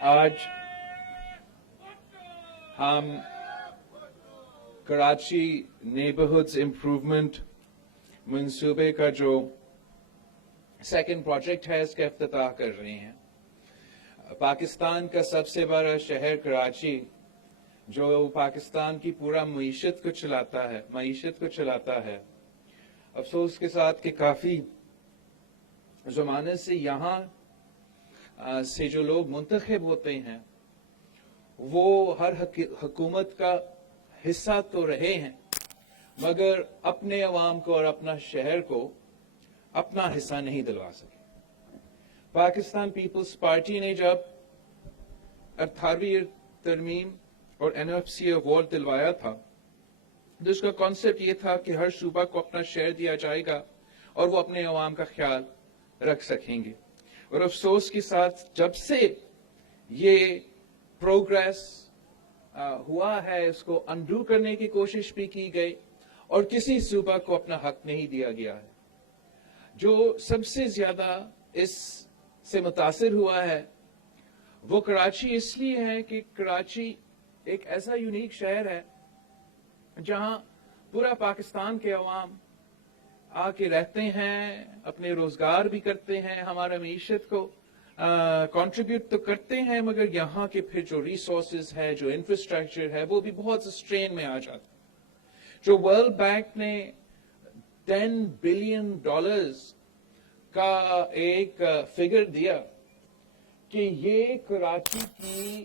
آج ہم کراچی نیبرہڈز امپروومنٹ منصوبے کا جو سیکنڈ پروجیکٹ ہے اس کا افتتاح کر رہے ہیں. پاکستان کا سب سے بڑا شہر کراچی جو پاکستان کی پورا معیشت کو چلاتا ہے افسوس کے ساتھ کہ کافی زمانے سے یہاں سے جو لوگ منتخب ہوتے ہیں وہ ہر حکومت کا حصہ تو رہے ہیں مگر اپنے عوام کو اور اپنا شہر کو اپنا حصہ نہیں دلوا سکے. پاکستان پیپلز پارٹی نے جب 18ویں ترمیم اور NFC ایوارڈ دلوایا تھا تو اس کا کانسیپٹ یہ تھا کہ ہر صوبہ کو اپنا شہر دیا جائے گا اور وہ اپنے عوام کا خیال رکھ سکیں گے. اور افسوس کے ساتھ جب سے یہ پروگریس ہوا ہے اس کو انڈو کرنے کی کوشش بھی کی گئی اور کسی صوبہ کو اپنا حق نہیں دیا گیا ہے. جو سب سے زیادہ اس سے متاثر ہوا ہے وہ کراچی اس لیے ہے کہ کراچی ایک ایسا یونیک شہر ہے جہاں پورا پاکستان کے عوام آ کے رہتے ہیں, اپنے روزگار بھی کرتے ہیں, ہمارا معیشت کو کنٹریبیوٹ تو کرتے ہیں مگر یہاں کے پھر جو ریسورسز ہے, جو انفراسٹرکچر ہے وہ بھی بہت اسٹرین میں آ جاتا. جو ورلڈ بینک نے $10 بلین کا ایک فگر دیا کہ یہ کراچی کی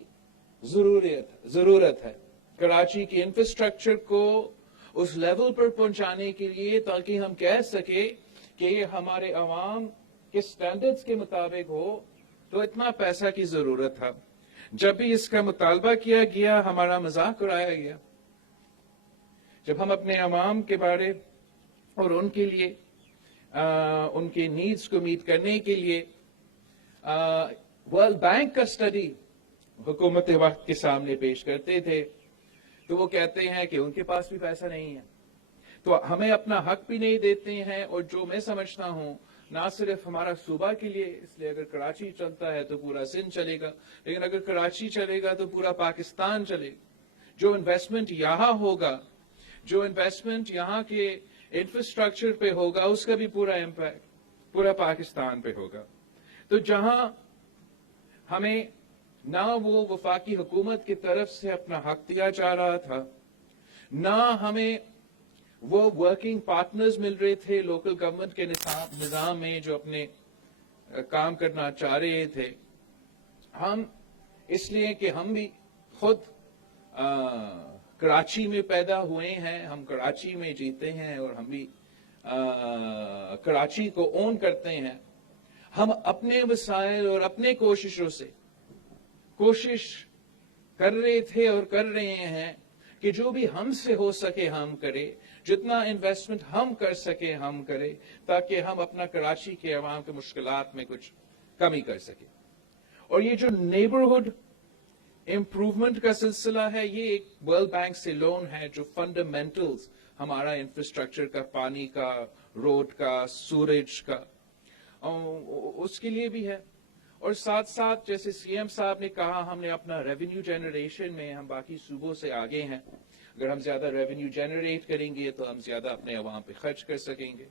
ضرورت ہے, کراچی کی انفراسٹرکچر کو اس لیول پر پہنچانے کے لیے تاکہ ہم کہہ سکے کہ یہ ہمارے عوام کے سٹینڈرڈز کے مطابق ہو تو اتنا پیسہ کی ضرورت تھا. جب بھی اس کا مطالبہ کیا گیا ہمارا مذاق اڑایا گیا. جب ہم اپنے عوام کے بارے اور ان کے لیے ان کے نیڈز کو میٹ کرنے کے لیے ورلڈ بینک کا اسٹڈی حکومت وقت کے سامنے پیش کرتے تھے تو وہ کہتے ہیں کہ ان کے پاس بھی پیسہ نہیں ہے تو ہمیں اپنا حق بھی نہیں دیتے ہیں. اور جو میں سمجھتا ہوں نہ صرف ہمارا صوبہ کے لیے, اس لیے اگر کراچی چلتا ہے تو پورا سندھ چلے گا, لیکن اگر کراچی چلے گا تو پورا پاکستان چلے گا. جو انویسٹمنٹ یہاں ہوگا, جو انویسٹمنٹ یہاں کے انفراسٹرکچر پہ ہوگا اس کا بھی پورا امپیکٹ پورا پاکستان پہ ہوگا. تو جہاں ہمیں نہ وہ وفاقی حکومت کی طرف سے اپنا حق دیا جا رہا تھا, نہ ہمیں وہ ورکنگ پارٹنرز مل رہے تھے لوکل گورنمنٹ کے نظام میں جو اپنے کام کرنا چاہ رہے تھے. ہم اس لیے کہ ہم بھی خود کراچی میں پیدا ہوئے ہیں, ہم کراچی میں جیتے ہیں اور ہم بھی کراچی کو اون کرتے ہیں. ہم اپنے وسائل اور اپنے کوششوں سے کوشش کر رہے تھے اور کر رہے ہیں کہ جو بھی ہم سے ہو سکے ہم کرے, جتنا انویسٹمنٹ ہم کر سکے ہم کرے تاکہ ہم اپنا کراچی کے عوام کے مشکلات میں کچھ کمی کر سکیں. اور یہ جو نیبرہڈ امپروومنٹ کا سلسلہ ہے یہ ایک ورلڈ بینک سے لون ہے جو فنڈامنٹلز ہمارا انفراسٹرکچر کا, پانی کا, روڈ کا, سورج کا, اس کے لیے بھی ہے. اور ساتھ ساتھ جیسے CM صاحب نے کہا ہم نے اپنا ریونیو جنریشن میں ہم باقی صوبوں سے آگے ہیں. اگر ہم زیادہ ریونیو جنریٹ کریں گے تو ہم زیادہ اپنے عوام پہ خرچ کر سکیں گے.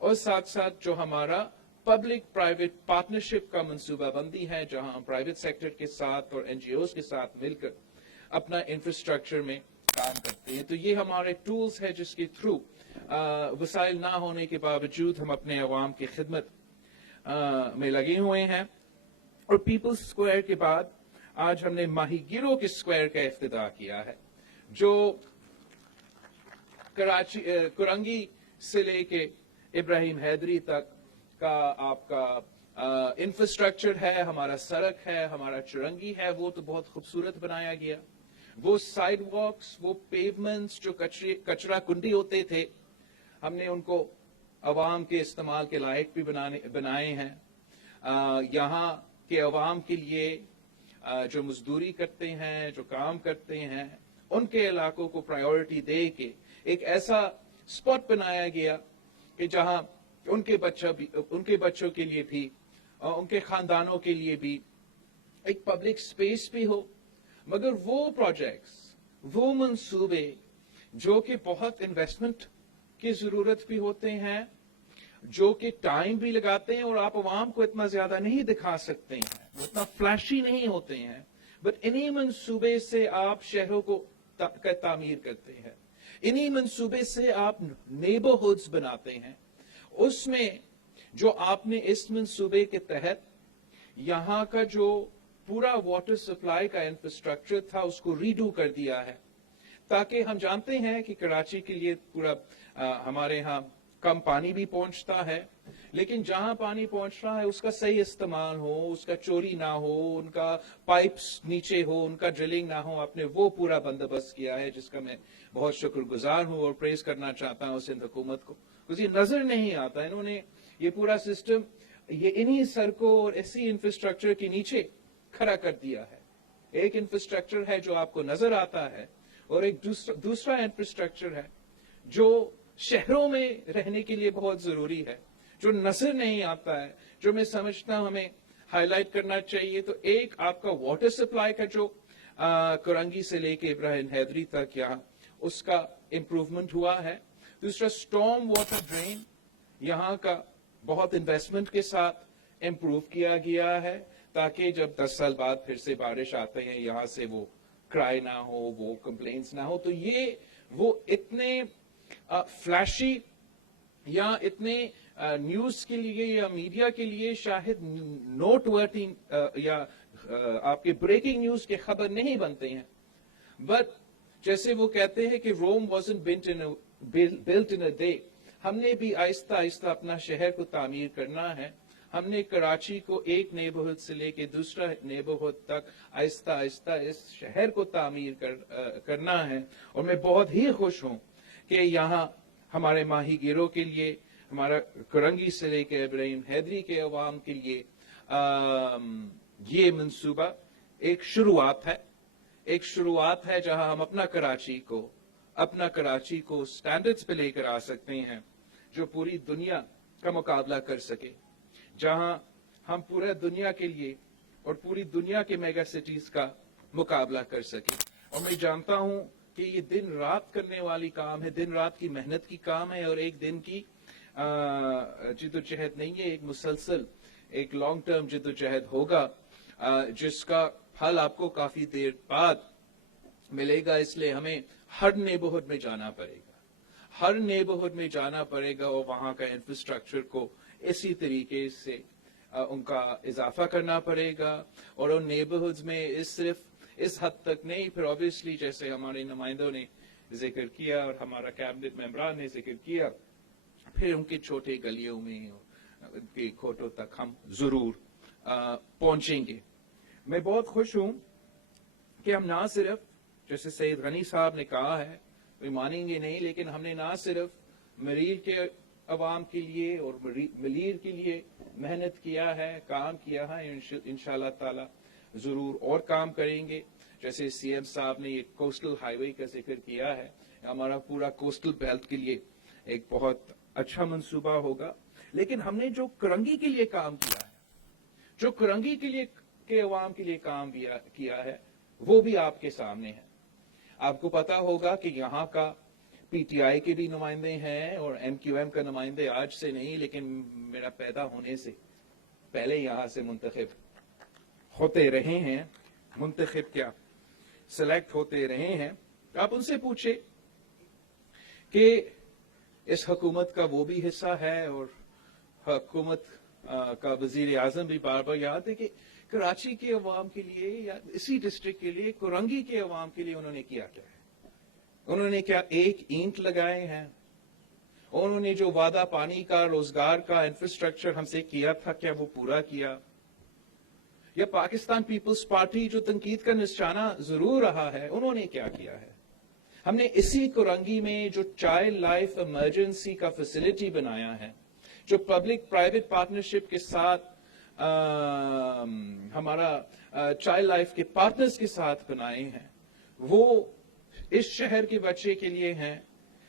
اور ساتھ ساتھ جو ہمارا پبلک پرائیویٹ پارٹنرشپ کا منصوبہ بندی ہے جہاں ہم پرائیویٹ سیکٹر کے ساتھ اور NGOs کے ساتھ مل کر اپنا انفراسٹرکچر میں کام کرتے ہیں. تو یہ ہمارے ٹولز ہیں جس کے تھرو وسائل نہ ہونے کے باوجود ہم اپنے عوام کی خدمت میں لگے ہوئے ہیں. اور پیپلز اسکوائر کے بعد آج ہم نے ماہی گیروں کے اسکوائر کا افتتاح کیا ہے جو کرنگی سے لے کے ابراہیم حیدری تک کا آپ کا انفراسٹرکچر ہے. ہمارا سڑک ہے, ہمارا چرنگی ہے, وہ تو بہت خوبصورت بنایا گیا. وہ سائیڈ واکس, وہ پیومنٹس جو کچرا کنڈی ہوتے تھے ہم نے ان کو عوام کے استعمال کے لائق بھی بنائے ہیں. یہاں کے عوام کے لیے جو مزدوری کرتے ہیں, جو کام کرتے ہیں, ان کے علاقوں کو پرائیورٹی دے کے ایک ایسا اسپاٹ بنایا گیا کہ جہاں ان کے بچوں کے لیے بھی ان کے خاندانوں کے لیے بھی ایک پبلک اسپیس بھی ہو, مگر وہ پروجیکٹس, وہ منصوبے جو کہ بہت انویسٹمنٹ کی ضرورت بھی ہوتے ہیں, جو کہ ٹائم بھی لگاتے ہیں اور آپ عوام کو اتنا زیادہ نہیں دکھا سکتے ہیں, اتنا فلیشی نہیں ہوتے ہیں, بٹ انہی منصوبے سے آپ شہروں کو تعمیر کرتے ہیں, انہی منصوبے سے آپ نیبرہڈز بناتے ہیں. اس میں جو آپ نے اس منصوبے کے تحت یہاں کا جو پورا واٹر سپلائی کا انفراسٹرکچر تھا اس کو ریڈو کر دیا ہے, تاکہ ہم جانتے ہیں کہ کراچی کے لیے پورا ہمارے ہاں کم پانی بھی پہنچتا ہے, لیکن جہاں پانی پہنچ رہا ہے اس کا صحیح استعمال ہو, اس کا چوری نہ ہو, ان کا پائپس نیچے ہو, ان کا ڈرلنگ نہ ہو. آپ نے وہ پورا بندوبست کیا ہے جس کا میں بہت شکر گزار ہوں اور پریز کرنا چاہتا ہوں سندھ حکومت کو, کیونکہ نظر نہیں آتا. انہوں نے یہ پورا سسٹم یہ انہی سڑکوں اور ایسی انفراسٹرکچر کے نیچے کھڑا کر دیا ہے. ایک انفراسٹرکچر ہے جو آپ کو نظر آتا ہے اور ایک دوسرا انفراسٹرکچر ہے جو شہروں میں رہنے کے لیے بہت ضروری ہے, جو نظر نہیں آتا ہے, جو میں سمجھتا ہوں ہمیں ہائی لائٹ کرنا چاہیے. تو ایک آپ کا واٹر سپلائی کا جو کرنگی سے لے کے ابراہیم حیدری تک یہاں اس کا امپروومنٹ ہوا ہے. دوسرا اسٹارم واٹر ڈرین یہاں کا بہت انویسٹمنٹ کے ساتھ امپروو کیا گیا ہے, تاکہ جب 10 سال بعد پھر سے بارش آتے ہیں یہاں سے وہ کرائے نہ ہو, وہ کمپلینٹس نہ ہو. تو یہ وہ اتنے فلیشی یا اتنے نیوز کے لیے یا میڈیا کے لیے شاید نوٹ ورتھی یا آپ کے بریکنگ نیوز کے خبر نہیں بنتے ہیں, بٹ جیسے وہ کہتے ہیں کہ روم wasn't built in a day. ہم نے بھی آہستہ آہستہ اپنا شہر کو تعمیر کرنا ہے. ہم نے کراچی کو ایک نیبرہڈ سے لے کے دوسرا نیبرہڈ تک آہستہ آہستہ اس شہر کو تعمیر کرنا ہے. اور میں بہت ہی خوش ہوں کہ یہاں ہمارے ماہی گیروں کے لیے, ہمارا کرنگی سے لے کے ابراہیم حیدری کے عوام کے لیے یہ منصوبہ ایک شروعات ہے, ایک شروعات ہے جہاں ہم اپنا کراچی کو سٹینڈرڈز پہ لے کر آ سکتے ہیں جو پوری دنیا کا مقابلہ کر سکے, جہاں ہم پورا دنیا کے لیے اور پوری دنیا کے میگا سٹیز کا مقابلہ کر سکیں. اور میں جانتا ہوں کہ یہ دن رات کرنے والی کام ہے, دن رات کی محنت کی کام ہے, اور ایک دن کی جدوجہد نہیں ہے, ایک مسلسل ایک لانگ ٹرم جدوجہد ہوگا جس کا پھل آپ کو کافی دیر بعد ملے گا. اس لیے ہمیں ہر نیبرہڈ میں جانا پڑے گا, ہر نیبرہڈ میں جانا پڑے گا, اور وہاں کا انفراسٹرکچر کو اسی طریقے سے ان کا اضافہ کرنا پڑے گا. اور ان نیبرہڈز میں صرف اس حد تک نہیں, پھر obviously جیسے ہمارے نمائندوں نے ذکر کیا اور ہمارا کیبنٹ ممبران نے ذکر کیا, پھر ان کے چھوٹے گلیوں میں ان کے کھوٹوں تک ہم ضرور پہنچیں گے. میں بہت خوش ہوں کہ ہم نہ صرف جیسے سید غنی صاحب نے کہا ہے, وہ مانیں گے نہیں, لیکن ہم نے نہ صرف مریل کے عوام کے لیے اور ملیر کے لیے محنت کیا ہے, کام کیا ہے, انشاءاللہ تعالی ضرور اور کام کریں گے. جیسے سی ایم صاحب نے یہ کوسٹل ہائی وے کا ذکر کیا ہے, ہمارا پورا کوسٹل بیلٹ کے لیے ایک بہت اچھا منصوبہ ہوگا. لیکن ہم نے جو کرنگی کے لیے کام کیا ہے, جو کرنگی کے لیے کے عوام کے لیے کام کیا ہے, وہ بھی آپ کے سامنے ہے. آپ کو پتا ہوگا کہ یہاں کا پی ٹی آئی کے بھی نمائندے ہیں اور ایم کیو ایم کا نمائندے آج سے نہیں لیکن میرا پیدا ہونے سے پہلے یہاں سے منتخب ہوتے رہے ہیں, منتخب کیا سلیکٹ ہوتے رہے ہیں. آپ ان سے پوچھیں کہ اس حکومت کا وہ بھی حصہ ہے اور حکومت کا وزیر اعظم بھی بار بار یاد ہے کہ کراچی کے عوام کے لیے یا اسی ڈسٹرکٹ کے لیے, کرنگی کے عوام کے لیے انہوں نے کیا کیا ہے. انہوں نے کیا ایک اینٹ لگائے ہیں, انہوں نے جو وعدہ پانی کا, روزگار کا, انفراسٹرکچر ہم سے کیا تھا کیا وہ پورا کیا؟ یا پاکستان پیپلز پارٹی جو تنقید کا نشانہ ضرور رہا ہے, انہوں نے کیا کیا ہے؟ ہم نے اسی کرنگی میں جو چائلڈ لائف ایمرجنسی کا فیسلٹی بنایا ہے, جو پبلک پرائیویٹ پارٹنرشپ کے ساتھ ہمارا چائلڈ لائف کے پارٹنرز کے ساتھ بنائے ہیں, وہ اس شہر کے بچے کے لیے ہیں.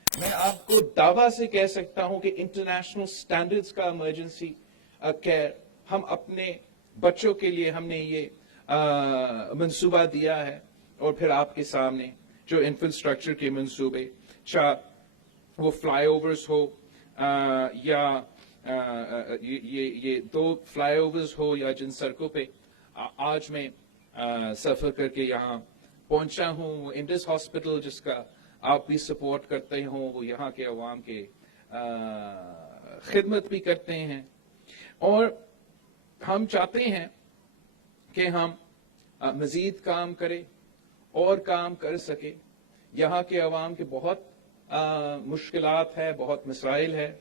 میں آپ کو دعویٰ سے کہہ سکتا ہوں کہ انٹرنیشنل سٹینڈرڈز کا ایمرجنسی کیئر ہم اپنے بچوں کے لیے ہم نے یہ منصوبہ دیا ہے اور پھر آپ کے سامنے جو انفراسٹرکچر کے منصوبے، چاہے وہ فلائی اوورز ہو یا یہ 2 فلائی اوورز ہو، یا جن سڑکوں پہ آج میں سفر کر کے یہاں پہنچا ہوں، انڈس ہاسپٹل جس کا آپ بھی سپورٹ کرتے ہوں، وہ یہاں کے عوام کے خدمت بھی کرتے ہیں، اور ہم چاہتے ہیں کہ ہم مزید کام کریں اور کام کر سکے. یہاں کے عوام کے بہت مشکلات ہے، بہت مسائل ہے،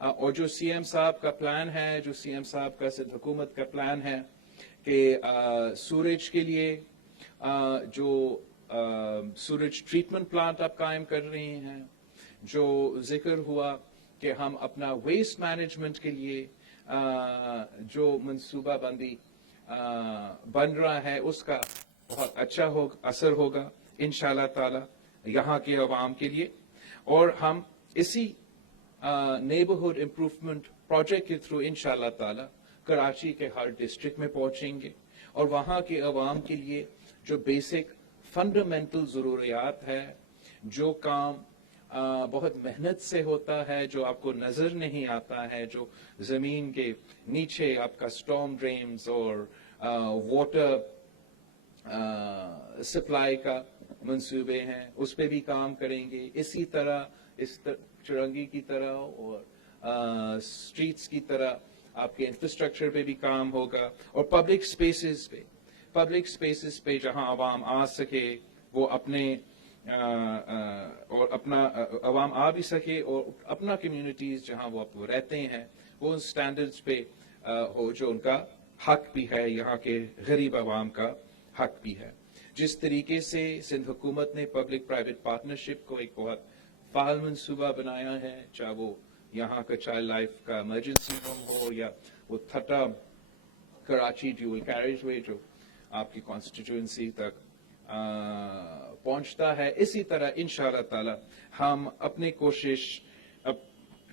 اور جو سی ایم صاحب کا پلان ہے، جو سی ایم صاحب کا سندھ حکومت کا پلان ہے کہ سورج کے لیے جو سورج ٹریٹمنٹ پلانٹ آپ قائم کر رہے ہیں، جو ذکر ہوا کہ ہم اپنا ویسٹ مینجمنٹ کے لیے جو منصوبہ بندی بن رہا ہے، اس کا بہت اچھا اثر ہوگا انشاءاللہ تعالی یہاں کے عوام کے لیے. اور ہم اسی نیبرہڈ امپروومنٹ پروجیکٹ کے تھرو انشاءاللہ تعالی کراچی کے ہر ڈسٹرکٹ میں پہنچیں گے، اور وہاں کے عوام کے لیے جو بیسک فنڈامنٹل ضروریات ہے، جو کام بہت محنت سے ہوتا ہے، جو آپ کو نظر نہیں آتا ہے، جو زمین کے نیچے آپ کا اسٹارم ڈرینز اور واٹر سپلائی کا منصوبے ہیں، اس پہ بھی کام کریں گے. اسی طرح اس چرنگی کی طرح اور اسٹریٹس کی طرح آپ کے انفراسٹرکچر پہ بھی کام ہوگا، اور پبلک اسپیسز پہ جہاں عوام آ سکے وہ اپنے اور اپنا عوام آ بھی سکے اور اپنا کمیونٹیز جہاں وہ رہتے ہیں وہ ان سٹینڈرڈز پہ ہو جو ان کا حق بھی ہے، یہاں کے غریب عوام کا حق بھی ہے. جس طریقے سے سندھ حکومت نے پبلک پرائیویٹ پارٹنرشپ کو ایک بہت فعال منصوبہ بنایا ہے، چاہے وہ یہاں کا چائلڈ لائف کا ایمرجنسی ہوم ہو یا وہ تھٹا کراچی ڈیول کیریج وے جو آپ کی کانسٹیٹوئنسی تک پہنچتا ہے، اسی طرح انشاءاللہ تعالی ہم اپنی کوشش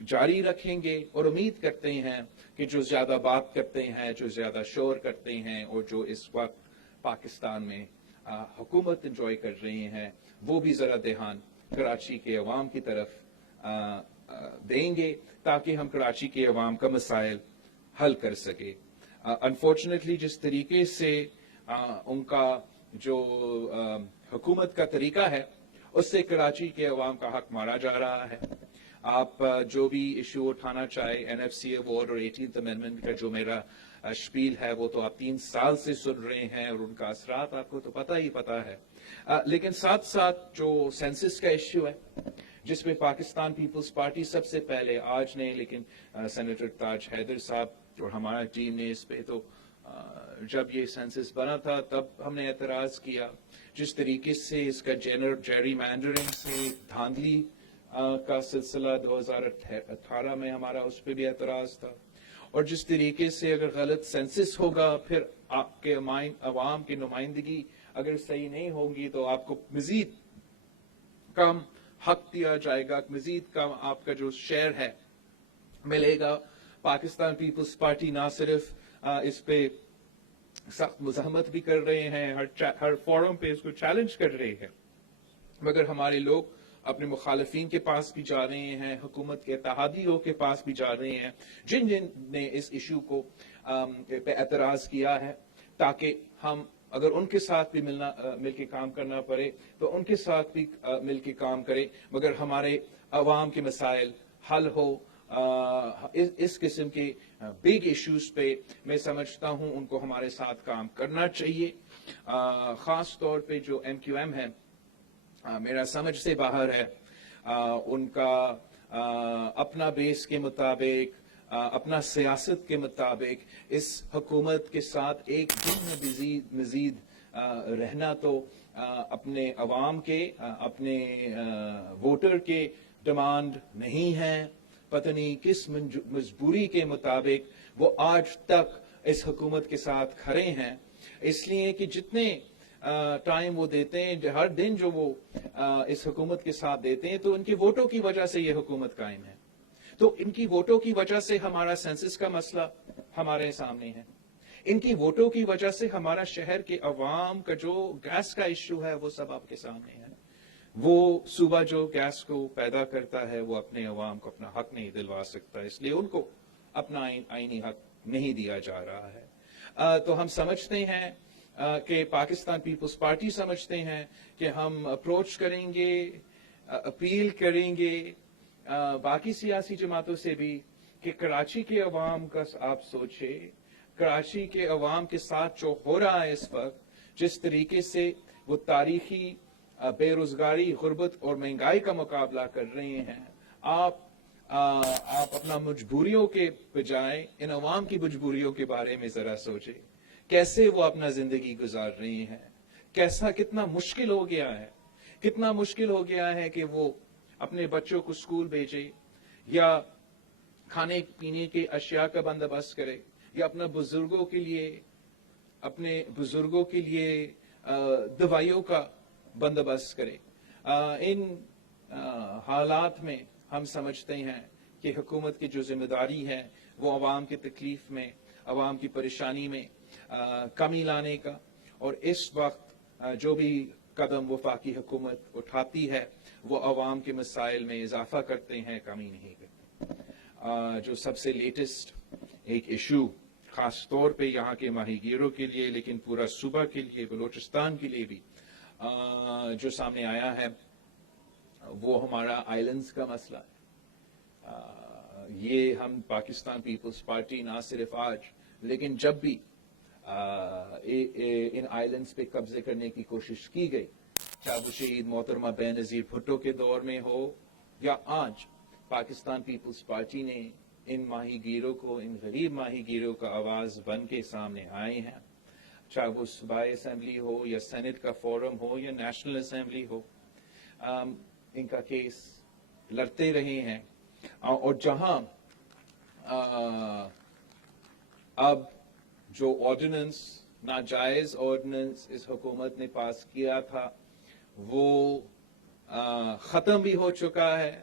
جاری رکھیں گے، اور امید کرتے ہیں کہ جو زیادہ بات کرتے ہیں، جو زیادہ شور کرتے ہیں، اور جو اس وقت پاکستان میں حکومت انجوائے کر رہے ہیں، وہ بھی ذرا دھیان کراچی کے عوام کی طرف دیں گے تاکہ ہم کراچی کے عوام کا مسائل حل کر سکے. انفارچونیٹلی جس طریقے سے ان کا جو حکومت کا طریقہ ہے اس سے کراچی کے عوام کا حق مارا جا رہا ہے. آپ جو بھی ایشو اٹھانا چاہے این ایف سی ایوارڈ اور 18th امینڈمنٹ کا جو میرا شپیل ہے وہ تو آپ 3 سال سے سن رہے ہیں، اور ان کا اثرات آپ کو تو پتہ ہے. لیکن ساتھ ساتھ جو سینسس کا ایشو ہے جس میں پاکستان پیپلز پارٹی سب سے پہلے، آج نہیں لیکن سینیٹر تاج حیدر صاحب اور ہمارا ٹیم نے اس پہ تو جب یہ سینسس بنا تھا تب ہم نے اعتراض کیا. جس طریقے سے اس کا جیری مینڈرنگ سے دھاندلی کا سلسلہ 2018 میں ہمارا اس پہ بھی اعتراض تھا، اور جس طریقے سے اگر غلط سینسس ہوگا پھر آپ کے عوام کی نمائندگی اگر صحیح نہیں ہوگی تو آپ کو مزید کم حق دیا جائے گا، مزید کم آپ کا جو شیئر ہے ملے گا. پاکستان پیپلز پارٹی نہ صرف اس پہ سخت مزاحمت بھی کر رہے ہیں، ہر فورم پہ اس کو چیلنج کر رہے ہیں، مگر ہمارے لوگ اپنے مخالفین کے پاس بھی جا رہے ہیں، حکومت کے اتحادیوں کے پاس بھی جا رہے ہیں جن نے اس ایشو کو پہ اعتراض کیا ہے، تاکہ ہم اگر ان کے ساتھ بھی مل کے کام کرنا پڑے تو ان کے ساتھ بھی مل کے کام کریں، مگر ہمارے عوام کے مسائل حل ہو. اس قسم کے بگ ایشوز پہ میں سمجھتا ہوں ان کو ہمارے ساتھ کام کرنا چاہیے. خاص طور پہ جو ایم کیو ایم ہے میرا سمجھ سے باہر ہے، ان کا اپنا بیس کے مطابق، اپنا سیاست کے مطابق اس حکومت کے ساتھ ایک دن میں مزید رہنا تو اپنے عوام کے، اپنے ووٹر کے ڈیمانڈ نہیں ہے. پتہ نہیں کس مجبوری کے مطابق وہ آج تک اس حکومت کے ساتھ کھڑے ہیں، اس لیے کہ جتنے ٹائم وہ دیتے ہیں، ہر دن جو وہ اس حکومت کے ساتھ دیتے ہیں تو ان کے ووٹوں کی وجہ سے یہ حکومت قائم ہے. تو ان کی ووٹوں کی وجہ سے ہمارا سینسس کا مسئلہ ہمارے سامنے ہے. ان کی ووٹوں کی وجہ سے ہمارا شہر کے عوام کا جو گیس کا ایشو ہے وہ سب آپ کے سامنے ہے. وہ صوبہ جو گیس کو پیدا کرتا ہے وہ اپنے عوام کو اپنا حق نہیں دلوا سکتا, اس لیے ان کو اپنا آئینی حق نہیں دیا جا رہا ہے. تو ہم سمجھتے ہیں کہ پاکستان پیپلز پارٹی سمجھتے ہیں کہ ہم اپروچ کریں گے, اپیل کریں گے باقی سیاسی جماعتوں سے بھی کہ کراچی کے عوام کا آپ سوچے, کراچی کے عوام کے ساتھ جو ہو رہا ہے اس وقت, جس طریقے سے وہ تاریخی بے روزگاری, غربت اور مہنگائی کا مقابلہ کر رہے ہیں, آپ اپنا مجبوریوں کے بجائے ان عوام کی مجبوریوں کے بارے میں ذرا سوچیں, کیسے وہ اپنا زندگی گزار رہی ہیں, کتنا مشکل ہو گیا ہے, کتنا مشکل ہو گیا ہے کہ وہ اپنے بچوں کو اسکول بھیجے یا کھانے پینے کے اشیاء کا بندوبست کرے یا اپنے بزرگوں کے لیے دوائیوں کا بندوبست کرے. ان حالات میں ہم سمجھتے ہیں کہ حکومت کی جو ذمہ داری ہے وہ عوام کی تکلیف میں, عوام کی پریشانی میں کمی لانے کا, اور اس وقت جو بھی قدم وفاقی حکومت اٹھاتی ہے وہ عوام کے مسائل میں اضافہ کرتے ہیں, کمی نہیں کرتے. جو سب سے لیٹسٹ ایک ایشو خاص طور پہ یہاں کے ماہی گیروں کے لیے لیکن پورا صوبہ کے لیے, بلوچستان کے لیے بھی جو سامنے آیا ہے وہ ہمارا آئلینڈز کا مسئلہ ہے. یہ ہم پاکستان پیپلز پارٹی نہ صرف آج لیکن جب بھی ان آئلینڈز پہ قبضے کرنے کی کوشش کی گئی, چاہے وہ شہید محترمہ بے نظیر بھٹو کے دور میں ہو یا آج, پاکستان پیپلز پارٹی نے ان ماہی گیروں کو, ان غریب ماہی گیروں کا آواز بن کے سامنے آئے ہیں, چاہے وہ صوبائی اسمبلی ہو یا سینٹ کا فورم ہو یا نیشنل اسمبلی ہو, ان کا کیس لڑتے رہے ہیں. اور جہاں اب جو آرڈیننس, ناجائز آرڈیننس اس حکومت نے پاس کیا تھا وہ ختم بھی ہو چکا ہے,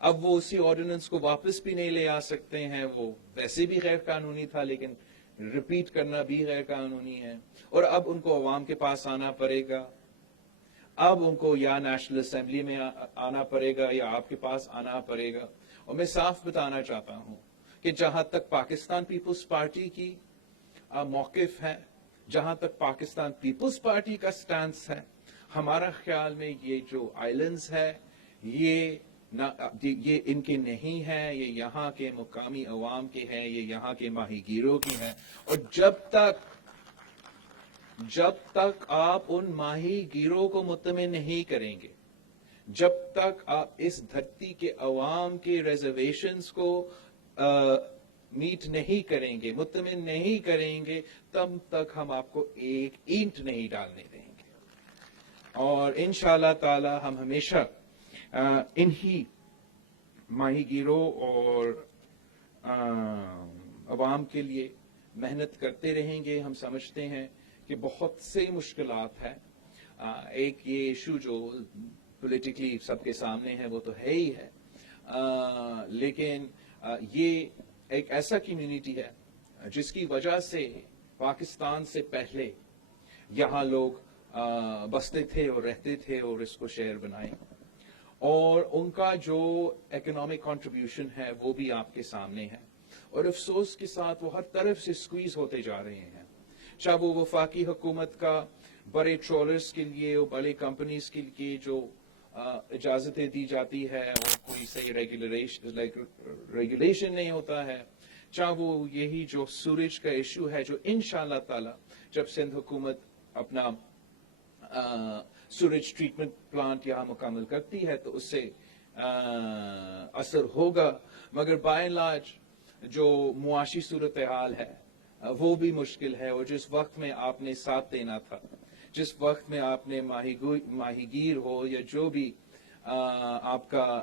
اب وہ اسی آرڈیننس کو واپس بھی نہیں لے آ سکتے ہیں. وہ ویسے بھی غیر قانونی تھا لیکن ریپیٹ کرنا بھی غیر قانونی ہے, اور اب ان کو عوام کے پاس آنا پڑے گا. اب ان کو یا نیشنل اسمبلی میں آنا پڑے گا یا آپ کے پاس آنا پڑے گا. اور میں صاف بتانا چاہتا ہوں کہ جہاں تک پاکستان پیپلز پارٹی کی موقف ہے, جہاں تک پاکستان پیپلز پارٹی کا سٹانس ہے, ہمارا خیال میں یہ جو آئلینڈز ہے یہ ان کے نہیں ہے, یہ یہاں کے مقامی عوام کے ہیں, یہ یہاں کے ماہی گیروں کی ہیں. اور جب تک آپ ان ماہی گیروں کو مطمئن نہیں کریں گے, جب تک آپ اس دھرتی کے عوام کے ریزرویشنز کو میٹ نہیں کریں گے, مطمئن نہیں کریں گے, تب تک ہم آپ کو ایک اینٹ نہیں ڈالنے دیں گے. اور انشاءاللہ تعالی ہم ہمیشہ انہی ماہی گیروں اور عوام کے لیے محنت کرتے رہیں گے. ہم سمجھتے ہیں کہ بہت سے مشکلات ہیں. ایک یہ ایشو جو پولیٹیکلی سب کے سامنے ہے وہ تو ہے ہی ہے, لیکن یہ ایک ایسا کمیونٹی ہے جس کی وجہ سے پاکستان سے پہلے یہاں لوگ بستے تھے اور رہتے تھے اور اس کو شہر بنائے, اور ان کا جو اکنامک کنٹریبیوشن ہے وہ بھی آپ کے سامنے ہے. اور افسوس کے ساتھ وہ ہر طرف سے سکویز ہوتے جا رہے ہیں, چاہے وہ وفاقی حکومت کا بڑے ٹرولرز کے لیے اور بڑی کمپنیز کے لیے جو اجازتیں دی جاتی ہے اور کوئی صحیح ریگولیشن نہیں ہوتا ہے, چاہے وہ یہی جو سورج کا ایشو ہے جو انشاءاللہ تعالی جب سندھ حکومت اپنا سورج ٹریٹمنٹ پلانٹ یہاں مکمل کرتی ہے تو اس سے اثر ہوگا, مگر بائی اینڈ لارج جو معاشی صورتحال ہے وہ بھی مشکل ہے. اور جس وقت میں آپ نے ساتھ دینا تھا, جس وقت میں آپ نے ماہی گیر ہو یا جو بھی آپ کا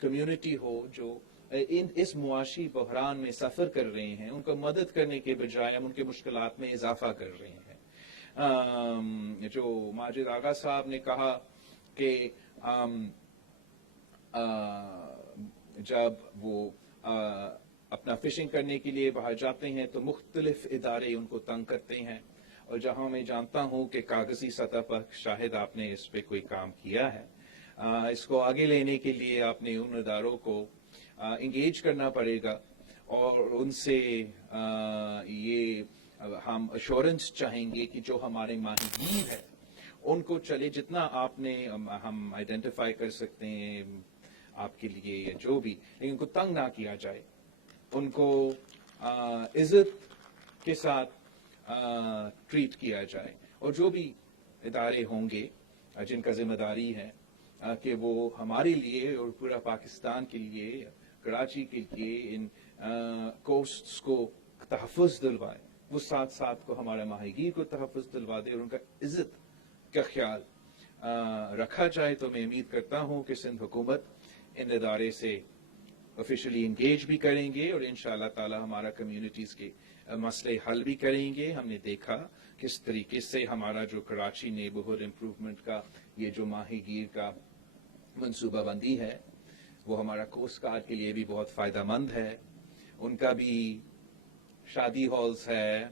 کمیونٹی ہو جو اس معاشی بحران میں سفر کر رہے ہیں, ان کو مدد کرنے کے بجائے ہم ان کے مشکلات میں اضافہ کر رہے ہیں. جو ماجد آغا صاحب نے کہا کہ جب وہ اپنا فشنگ کرنے کے لیے باہر جاتے ہیں تو مختلف ادارے ان کو تنگ کرتے ہیں، اور جہاں میں جانتا ہوں کہ کاغذی سطح پر شاید آپ نے اس پہ کوئی کام کیا ہے، اس کو آگے لینے کے لیے آپ نے ان اداروں کو انگیج کرنا پڑے گا، اور ان سے یہ ہم ایشورنس چاہیں گے کہ جو ہمارے ماہی گیر ہے ان کو چلے جتنا آپ نے ہم آئیڈینٹیفائی کر سکتے ہیں آپ کے لیے یا جو بھی، لیکن ان کو تنگ نہ کیا جائے، ان کو عزت کے ساتھ ٹریٹ کیا جائے، اور جو بھی ادارے ہوں گے جن کا ذمہ داری ہے کہ وہ ہمارے لیے اور پورا پاکستان کے لیے، کراچی کے لیے ان کوسٹس کو تحفظ دلوائے، وہ ساتھ ساتھ کو ہمارے ماہی گیر کو تحفظ دلوا دے اور ان کا عزت کا خیال رکھا جائے، تو میں امید کرتا ہوں کہ سندھ حکومت ان ادارے سے آفیشلی انگیج بھی کریں گے، اور انشاءاللہ تعالی ہمارا کمیونٹیز کے مسئلے حل بھی کریں گے۔ ہم نے دیکھا کس طریقے سے ہمارا جو کراچی نیبرہڈ امپروومنٹ کا یہ جو ماہی گیر کا منصوبہ بندی ہے وہ ہمارا کوسٹ گارڈ کے لیے بھی بہت فائدہ مند ہے، ان کا بھی شادی ہالز ہے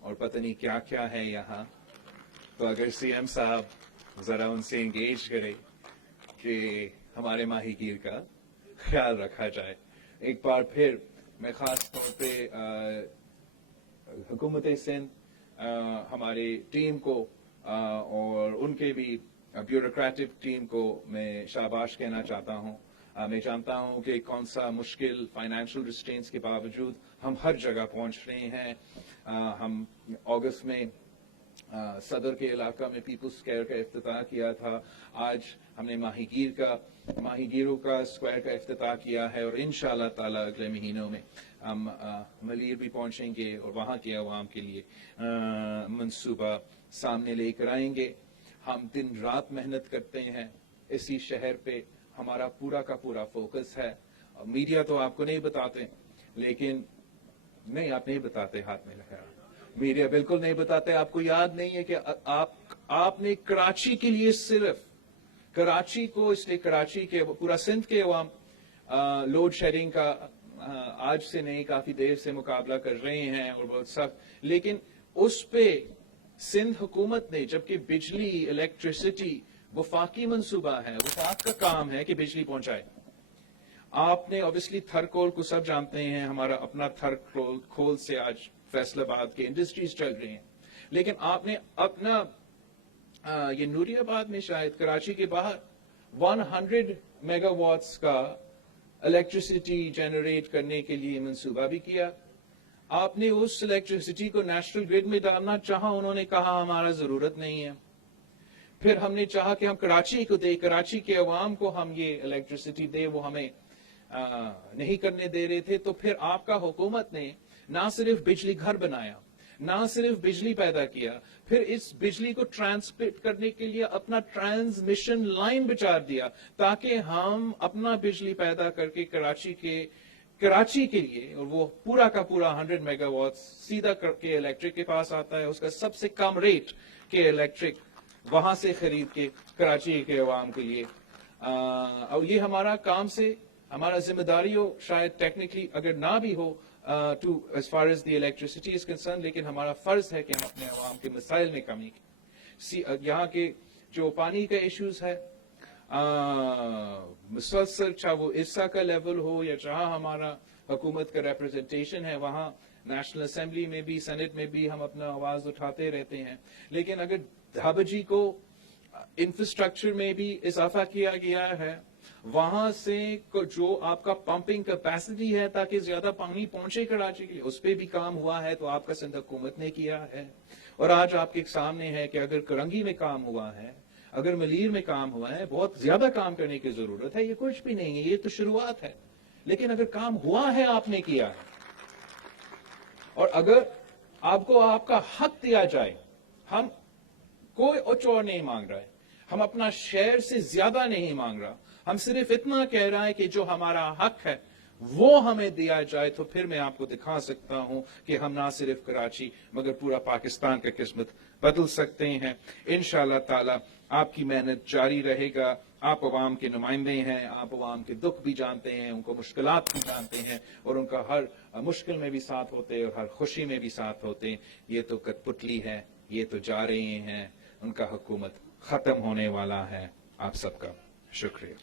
اور پتہ نہیں کیا کیا ہے یہاں، تو اگر سی ایم صاحب ذرا ان سے انگیج کرے کہ ہمارے ماہی گیر کا خیال رکھا جائے۔ ایک بار پھر میں خاص طور پہ حکومت سندھ ہماری ٹیم کو اور ان کے بھی بیوروکریٹک ٹیم کو میں شاباش کہنا چاہتا ہوں۔ میں جانتا ہوں کہ کون سا مشکل فائنینشیل ریسٹرینٹس کے باوجود ہم ہر جگہ پہنچ رہے ہیں۔ ہم اگست میں صدر کے علاقہ میں پیپلز اسکوائر کا افتتاح کیا تھا، آج ہم نے ماہی گیروں کا اسکوائر کا افتتاح کیا ہے، اور انشاءاللہ تعالی اگلے مہینوں میں ہم ملیر بھی پہنچیں گے اور وہاں کے عوام کے لیے منصوبہ سامنے لے کر آئیں گے۔ ہم دن رات محنت کرتے ہیں اسی شہر پہ، ہمارا پورا کا پورا فوکس ہے۔ میڈیا تو آپ کو نہیں بتاتے، لیکن نہیں، آپ نہیں بتاتے، ہاتھ میں لگا، میڈیا بالکل نہیں بتاتے۔ آپ کو یاد نہیں ہے کہ آپ نے کراچی کے لیے صرف کراچی کو، اس لیے کراچی کے پورا سندھ کے عوام لوڈ شیڈنگ کا آج سے نہیں کافی دیر سے مقابلہ کر رہے ہیں اور بہت سخت، لیکن اس پہ سندھ حکومت نے، جبکہ بجلی الیکٹریسٹی وفاقی منصوبہ ہے، وفاق کا کام ہے کہ بجلی پہنچائے۔ آپ نے اوبیسلی تھرکول کو سب جانتے ہیں، ہمارا اپنا تھرکول سے آج فیصل آباد کے انڈسٹریز چل رہی ہیں، لیکن آپ نے اپنا یہ نوری آباد میں شاید کراچی کے باہر 100 میگا واٹس کا الیکٹریسٹی جنریٹ کرنے کے لیے منصوبہ بھی کیا۔ آپ نے اس الیکٹریسٹی کو نیشنل گرڈ میں ڈالنا چاہا، انہوں نے کہا ہمارا ضرورت نہیں ہے۔ پھر ہم نے چاہا کہ ہم کراچی کو دے، کراچی کے عوام کو ہم یہ الیکٹریسٹی دے، وہ ہمیں نہیں کرنے دے رہے تھے۔ تو پھر آپ کا حکومت نے نہ صرف بجلی گھر بنایا، نہ صرف بجلی پیدا کیا، پھر اس بجلی کو ٹرانسمٹ کرنے کے لیے اپنا ٹرانسمیشن لائن بچا دیا، تاکہ ہم اپنا بجلی پیدا کر کے کراچی کے لیے، اور وہ پورا کا پورا 100 میگا واٹ سیدھا کر کے الیکٹرک کے پاس آتا ہے، اس کا سب سے کم ریٹ کے الیکٹرک وہاں سے خرید کے کراچی کے عوام کے لیے۔ اور یہ ہمارا کام سے ہمارا ذمہ داری ہو، شاید ٹیکنیکلی اگر نہ بھی ہو as far as the electricity is concerned، لیکن ہمارا فرض ہے کہ ہم اپنے عوام کے مسائل میں کمی کی۔ یہاں کے جو پانی کا ایشوز ہے مسلسل، چاہے وہ ارسا کا لیول ہو یا جہاں ہمارا حکومت کا ریپرزنٹیشن ہے، وہاں نیشنل اسمبلی میں بھی، سینٹ میں بھی ہم اپنا آواز اٹھاتے رہتے ہیں، لیکن اگر دھابجی کو انفراسٹرکچر میں بھی اضافہ کیا گیا ہے، وہاں سے جو آپ کا پمپنگ کیپیسٹی ہے تاکہ زیادہ پانی پہنچے کراچی کے لیے، اس پہ بھی کام ہوا ہے، تو آپ کا سندھ حکومت نے کیا ہے۔ اور آج آپ کے سامنے ہے کہ اگر کرنگی میں کام ہوا ہے، اگر ملیر میں کام ہوا ہے، بہت زیادہ کام کرنے کی ضرورت ہے، یہ کچھ بھی نہیں ہے، یہ تو شروعات ہے، لیکن اگر کام ہوا ہے، آپ نے کیا ہے، اور اگر آپ کو آپ کا حق دیا جائے، ہم کوئی اچور نہیں مانگ رہا ہے، ہم اپنا شہر سے زیادہ نہیں مانگ رہا، ہم صرف اتنا کہہ رہا ہے کہ جو ہمارا حق ہے وہ ہمیں دیا جائے، تو پھر میں آپ کو دکھا سکتا ہوں کہ ہم نہ صرف کراچی مگر پورا پاکستان کا قسمت بدل سکتے ہیں. انشاءاللہ تعالی آپ کی محنت جاری رہے گا. آپ عوام کے نمائندے ہیں, آپ عوام کے دکھ بھی جانتے ہیں, ان کو مشکلات بھی جانتے ہیں, اور ان کا ہر مشکل میں بھی ساتھ ہوتے ہیں اور ہر خوشی میں بھی ساتھ ہوتے ہیں. یہ تو کٹ پتلی ہے, یہ تو جا رہے ہیں, ان کا حکومت ختم ہونے والا ہے. آپ سب کا شکریہ.